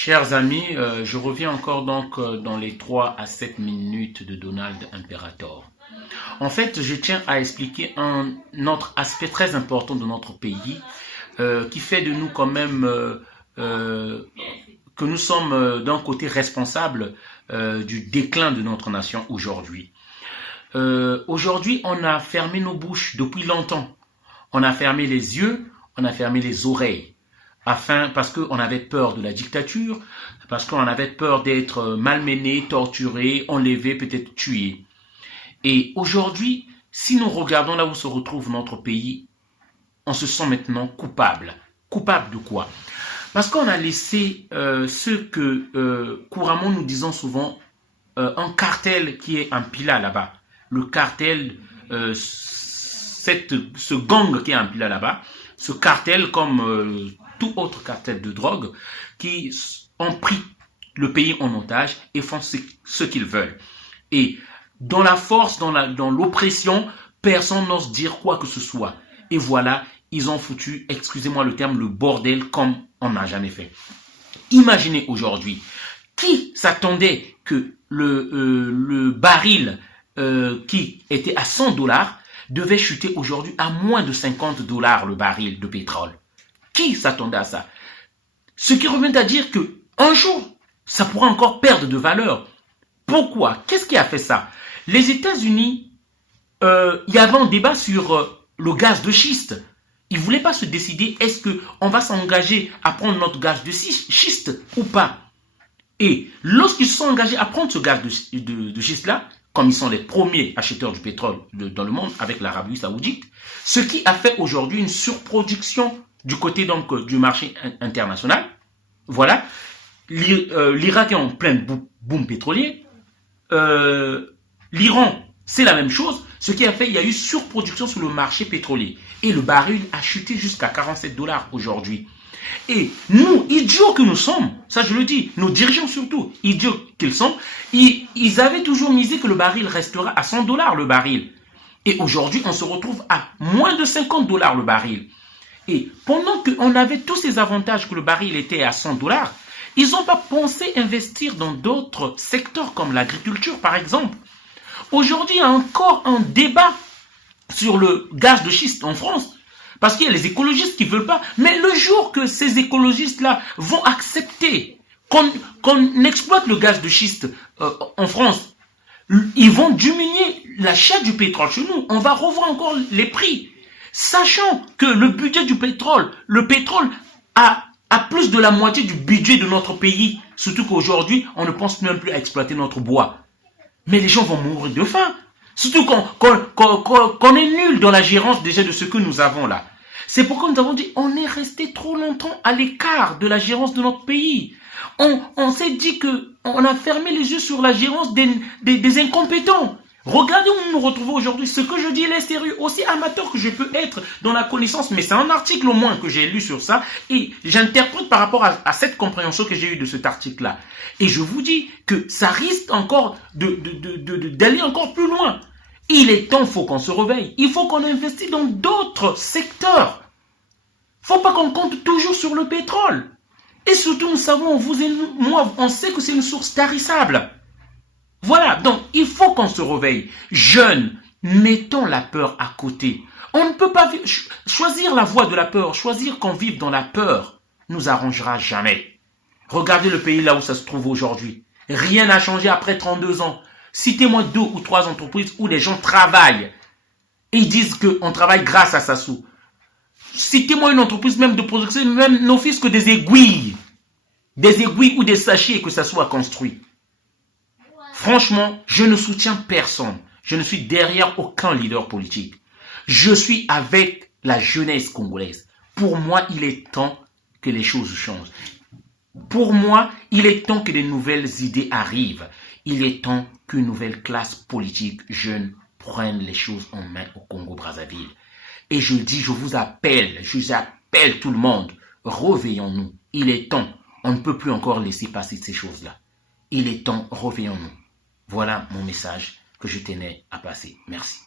Chers amis, je reviens encore donc dans les 3 à 7 minutes de Donald Imperator. En fait, je tiens à expliquer un autre aspect très important de notre pays qui fait de nous quand même que nous sommes d'un côté responsables du déclin de notre nation aujourd'hui. Aujourd'hui, on a fermé nos bouches depuis longtemps. On a fermé les yeux, on a fermé les oreilles. Parce qu'on avait peur de la dictature, parce qu'on avait peur d'être malmené, torturé, enlevé, peut-être tué. Et aujourd'hui, si nous regardons là où se retrouve notre pays, on se sent maintenant coupable. Coupable de quoi? Parce qu'on a laissé ce que couramment nous disons souvent, un cartel qui est un pila là-bas. Le cartel, ce gang qui est un pila là-bas, ce cartel comme tout autre cartel de drogue qui ont pris le pays en otage et font ce qu'ils veulent. Et dans la force, dans l'oppression, personne n'ose dire quoi que ce soit. Et voilà, ils ont foutu, excusez-moi le terme, le bordel comme on n'a jamais fait. Imaginez aujourd'hui, qui s'attendait que le baril qui était à 100 dollars devait chuter aujourd'hui à moins de 50 dollars le baril de pétrole? Qui s'attendait à ça? Ce qui revient à dire que un jour, ça pourra encore perdre de valeur. Pourquoi? Qu'est-ce qui a fait ça? Les États-Unis, il y avait un débat sur le gaz de schiste. Ils ne voulaient pas se décider, est-ce qu'on va s'engager à prendre notre gaz de schiste ou pas? Et lorsqu'ils se sont engagés à prendre ce gaz de schiste-là, comme ils sont les premiers acheteurs du pétrole dans le monde avec l'Arabie Saoudite, ce qui a fait aujourd'hui une surproduction du côté donc du marché international. Voilà, l'Irak est en plein boom pétrolier. L'Iran, c'est la même chose. Ce qui a fait, il y a eu surproduction sur le marché pétrolier. Et le baril a chuté jusqu'à 47 dollars aujourd'hui. Et nous, idiots que nous sommes, ça je le dis, nos dirigeants surtout, idiots qu'ils sont, ils avaient toujours misé que le baril restera à 100 dollars le baril. Et aujourd'hui, on se retrouve à moins de 50 dollars le baril. Et pendant qu'on avait tous ces avantages que le baril était à 100 dollars, ils n'ont pas pensé investir dans d'autres secteurs comme l'agriculture par exemple. Aujourd'hui, il y a encore un débat sur le gaz de schiste en France. Parce qu'il y a les écologistes qui ne veulent pas. Mais le jour que ces écologistes-là vont accepter qu'on exploite le gaz de schiste en France, ils vont diminuer l'achat du pétrole chez nous. On va revoir encore les prix. Sachant que le budget du pétrole, le pétrole a plus de la moitié du budget de notre pays. Surtout qu'aujourd'hui, on ne pense même plus à exploiter notre bois. Mais les gens vont mourir de faim. Surtout qu'on est nul dans la gérance déjà de ce que nous avons là. C'est pourquoi nous avons dit on est resté trop longtemps à l'écart de la gérance de notre pays. On s'est dit qu'on a fermé les yeux sur la gérance des incompétents. Regardez où nous nous retrouvons aujourd'hui. Ce que je dis est sérieux, aussi amateur que je peux être dans la connaissance, mais c'est un article au moins que j'ai lu sur ça et j'interprète par rapport à cette compréhension que j'ai eue de cet article-là. Et je vous dis que ça risque encore d'aller encore plus loin. Il est temps, il faut qu'on se réveille. Il faut qu'on investisse dans d'autres secteurs. Il ne faut pas qu'on compte toujours sur le pétrole. Et surtout, nous savons, vous et moi, on sait que c'est une source tarissable. Voilà, donc il faut qu'on se réveille. Jeunes, mettons la peur à côté. On ne peut pas choisir la voie de la peur, choisir qu'on vive dans la peur, nous arrangera jamais. Regardez le pays là où ça se trouve aujourd'hui. Rien n'a changé après 32 ans. Citez-moi 2 ou 3 entreprises où les gens travaillent. Et ils disent qu'on travaille grâce à Sassou. Citez-moi une entreprise même de production, même n'office que des aiguilles. Des aiguilles ou des sachets que ça soit construit. Franchement, je ne soutiens personne. Je ne suis derrière aucun leader politique. Je suis avec la jeunesse congolaise. Pour moi, il est temps que les choses changent. Pour moi, il est temps que de nouvelles idées arrivent. Il est temps qu'une nouvelle classe politique jeune prenne les choses en main au Congo-Brazzaville. Et je dis, j'appelle tout le monde. Réveillons-nous. Il est temps. On ne peut plus encore laisser passer ces choses-là. Il est temps, réveillons-nous. Voilà mon message que je tenais à passer. Merci.